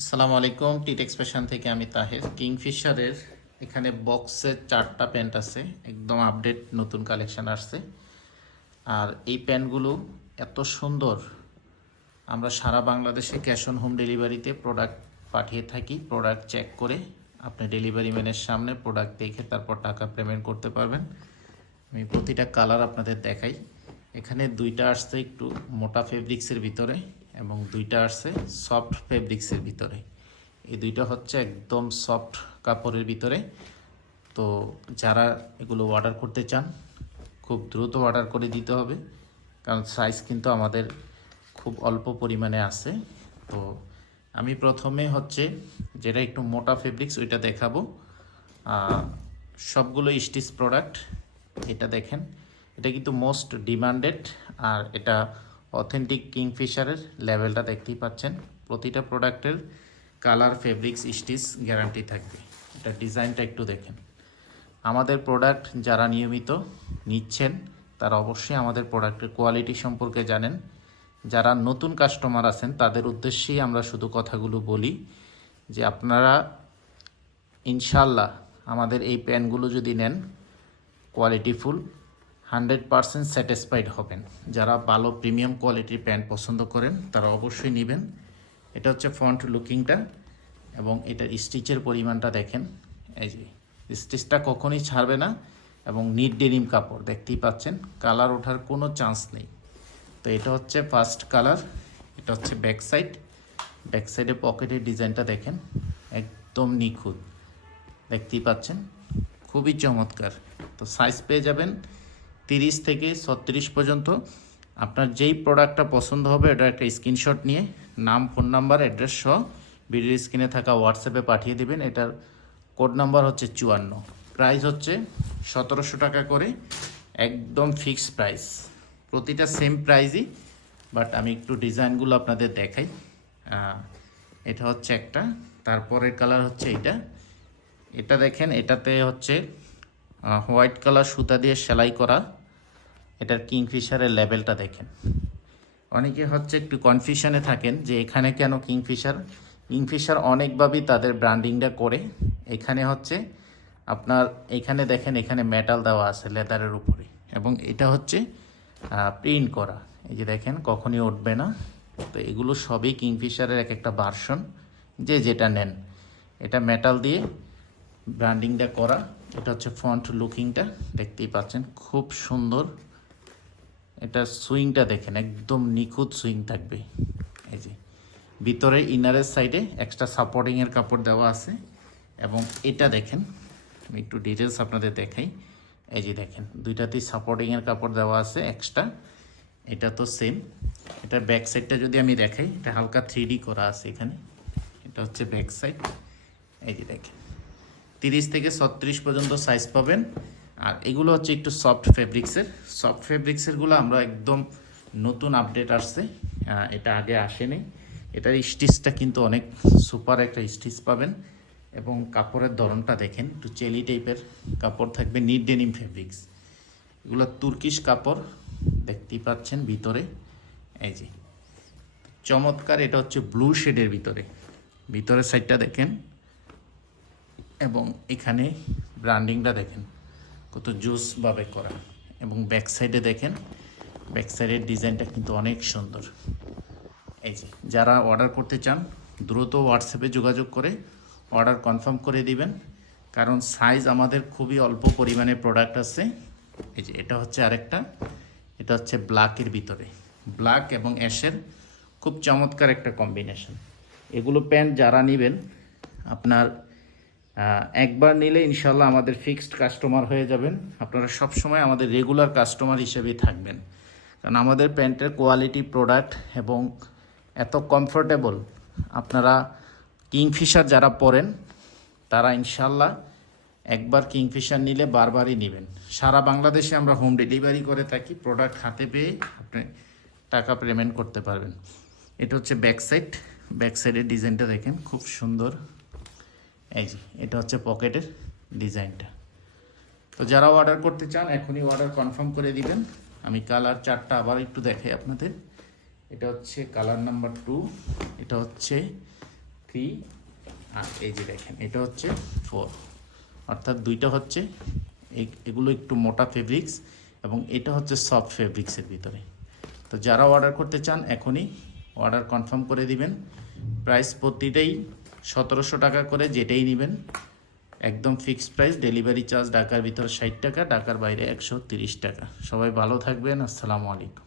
আসসালামু আলাইকুম, টিট এক্সপ্রেশন থেকে আমি তাহের। কিংফিশারের এখানে বক্সের চারটা প্যান্ট আছে, একদম আপডেট, নতুন কালেকশান আসছে। আর এই প্যান্টগুলো এত সুন্দর, আমরা সারা বাংলাদেশে ক্যাশ অন হোম ডেলিভারিতে প্রোডাক্ট পাঠিয়ে থাকি, প্রোডাক্ট চেক করে আপনি ডেলিভারি ম্যানের সামনে প্রোডাক্ট দেখে তারপর টাকা পেমেন্ট করতে পারবেন। আমি প্রতিটা কালার আপনাদের দেখাই। এখানে দুইটা আসছে একটু মোটা ফেব্রিক্সের ভিতরে এবং দুইটা আসছে সফট ফেব্রিক্সের ভিতরে। এই দুইটা হচ্ছে একদম সফট কাপড়ের ভিতরে। তো যারা এগুলো অর্ডার করতে চান, খুব দ্রুত অর্ডার করে দিতে হবে। কারণ সাইজ কিন্তু আমাদের খুব অল্প পরিমাণে আছে। তো আমি প্রথমে হচ্ছে যেটা একটু মোটা ফেব্রিক্স ওইটা দেখাবো। সবগুলো স্টিচ প্রোডাক্ট এটা দেখেন। এটা কিন্তু মোস্ট ডিমান্ডেড আর এটা অথেন্টিক কিংফিশারের লেভেলটা দেখতেই পাচ্ছেন। প্রতিটা প্রোডাক্টের কালার, ফেব্রিক্স, স্টিচ গ্যারান্টি থাকবে। এটা ডিজাইনটা একটু দেখেন। আমাদের প্রোডাক্ট যারা নিয়মিত নিচ্ছেন, তারা অবশ্যই আমাদের প্রোডাক্টের কোয়ালিটি সম্পর্কে জানেন। যারা নতুন কাস্টমার আছেন, তাদের উদ্দেশ্যেই আমরা শুধু কথাগুলো বলি যে আপনারা ইনশাল্লাহ আমাদের এই প্যানগুলো যদি নেন কোয়ালিটিফুল হান্ড্রেড পারসেন্ট স্যাটিসফাইড হবেন। যারা ভালো প্রিমিয়াম কোয়ালিটির প্যান্ট পছন্দ করেন, তারা অবশ্যই নেবেন। এটা হচ্ছে ফ্রন্ট লুকিংটা এবং এটার স্টিচের পরিমাণটা দেখেন। এই যে, স্টিচটা কখনোই ছাড়বে না এবং নিট ডেনিম কাপড়, দেখতেই পাচ্ছেন, কালার ওঠার কোনো চান্স নেই। তো এটা হচ্ছে ফার্স্ট কালার, এটা হচ্ছে ব্যাক সাইড। ব্যাক সাইডে পকেটের ডিজাইনটা দেখেন, একদম নিখুঁত। দেখতেই পাচ্ছেন, খুবই চমৎকার। তো সাইজ পেয়ে যাবেন তিরিশ থেকে ছত্রিশ পর্যন্ত। আপনার যেই প্রোডাক্টটা পছন্দ হবে, এটা একটা স্ক্রিনশট নিয়ে নাম ফোন নাম্বার অ্যাড্রেস সহ ভিডিও স্ক্রিনে থাকা হোয়াটসঅ্যাপে পাঠিয়ে দেবেন। এটার কোড নাম্বার হচ্ছে চুয়ান্ন। প্রাইস হচ্ছে সতেরোশো টাকা করে, একদম ফিক্সড প্রাইস প্রতিটা সেম প্রাইজই বাট আমি একটু ডিজাইনগুলো আপনাদের দেখাই। এটা হচ্ছে একটা, তারপরের কালার হচ্ছে এটা এটা দেখেন, এটাতে হচ্ছে হোয়াইট কালার সুতা দিয়ে সেলাই করা। এটার কিংফিশারের লেভেলটা দেখেন। অনেকে হচ্ছে একটু কনফিউশনে থাকেন যে এখানে কেন কিংফিশার? কিংফিশার অনেকভাবেই তাদের ব্র্যান্ডিংটা করে। এখানে হচ্ছে আপনার, এখানে দেখেন এখানে মেটাল দেওয়া আছে লেদারের উপরে। এবং এটা হচ্ছে প্রিন্ট করা। এই যে দেখেন, কখনই উঠবে না। তো এগুলো সবই কিংফিশারের এক একটা ভার্সন যে যেটা নেন। এটা মেটাল দিয়ে ব্র্যান্ডিংটা করা। এটা হচ্ছে ফ্রন্ট লুকিংটা দেখতেই পাচ্ছেন, খুব সুন্দর। এটা সুইংটা দেখেন, একদম নিখুঁত সুইং থাকবে। এই যে, ভিতরে ইনারের সাইডে এক্সট্রা সাপোর্টিংয়ের কাপড় দেওয়া আছে। এবং এটা দেখেন, আমি একটু ডিটেলস আপনাদের দেখাই। এই যে দেখেন, দুইটাতেই সাপোর্টিংয়ের কাপড় দেওয়া আছে এক্সট্রা এটা তো সেম এটা ব্যাক সাইডটা যদি আমি দেখাই, এটা হালকা থ্রি করা আছে এখানে। এটা হচ্ছে ব্যাক সাইড এই যে দেখেন, তিরিশ থেকে ছত্রিশ পর্যন্ত সাইজ পাবেন। আর এগুলো হচ্ছে একটু সফট ফেব্রিক্সের সফট ফেব্রিক্সেরগুলো আমরা একদম নতুন আপডেট আসছে। এটা আগে আসেনি। এটার স্টিচটা কিন্তু অনেক সুপার একটা স্টিচ পাবেন। এবং কাপড়ের ধরনটা দেখেন, একটু চেলি টাইপের কাপড় থাকবে নিট ডেনিম ফেব্রিক্স এগুলো তুর্কিশ কাপড়, দেখতেই পাচ্ছেন ভিতরে। এই যে, চমৎকার, এটা হচ্ছে ব্লু শেডের ভিতরে। ভিতরের সাইডটা দেখেন। এবং এখানে ব্র্যান্ডিংটা দেখেন। কত জুসভাবে করা। এবং ব্যাক সাইডে দেখেন ব্যাক সাইডের ডিজাইনটা কিন্তু অনেক সুন্দর। এই যে, যারা অর্ডার করতে চান, দ্রুত হোয়াটসঅ্যাপে যোগাযোগ করে অর্ডার কনফার্ম করে দিবেন। কারণ সাইজ আমাদের খুবই অল্প পরিমাণে প্রোডাক্ট আছে। এই যে, এটা হচ্ছে আরেকটা। এটা হচ্ছে ব্ল্যাকের ভিতরে। ব্ল্যাক এবং অ্যাশের খুব চমৎকার একটা কম্বিনেশন। এগুলো প্যান্ট যারা নেবেন, আপনার একবার নিলে ইনশাল্লাহ আমাদের ফিক্সড কাস্টমার হয়ে যাবেন। আপনারা সব সময় আমাদের রেগুলার কাস্টমার হিসেবেই থাকবেন। কারণ আমাদের প্যান্টের কোয়ালিটি প্রোডাক্ট এবং এত কমফোর্টেবল আপনারা কিংফিশার যারা পরেন, তারা ইনশাল্লাহ একবার কিংফিশার নিলে বারবারই নেবেন। সারা বাংলাদেশে আমরা হোম ডেলিভারি করে থাকি প্রোডাক্ট হাতে পেয়ে আপনি টাকা পেমেন্ট করতে পারবেন। এটা হচ্ছে ব্যাক সাইড ব্যাক সাইডের ডিজাইনটা দেখেন, খুব সুন্দর। এই যে, এটা হচ্ছে পকেটের ডিজাইনটা। তো যারা অর্ডার করতে চান, এখনই অর্ডার কনফার্ম করে দিবেন। আমি কালার চারটা আবার একটু দেখাই আপনাদের। এটা হচ্ছে কালার নাম্বার টু এটা হচ্ছে থ্রি আর এই যে দেখেন, এটা হচ্ছে ফোর অর্থাৎ দুইটা হচ্ছে এগুলো একটু মোটা ফেব্রিক্স এবং এটা হচ্ছে সফট ফেব্রিক্সের ভিতরে। তো যারা অর্ডার করতে চান, এখনই অর্ডার কনফার্ম করে দিবেন। প্রাইস প্রতিটাই সতেরোশো টাকা করে যেটাই নেবেন, একদম ফিক্সড প্রাইস ডেলিভারি চার্জ ঢাকার ভিতরে ষাট টাকা, ঢাকার বাইরে একশো তিরিশ টাকা। সবাই ভালো থাকবেন, আসসালামু আলাইকুম।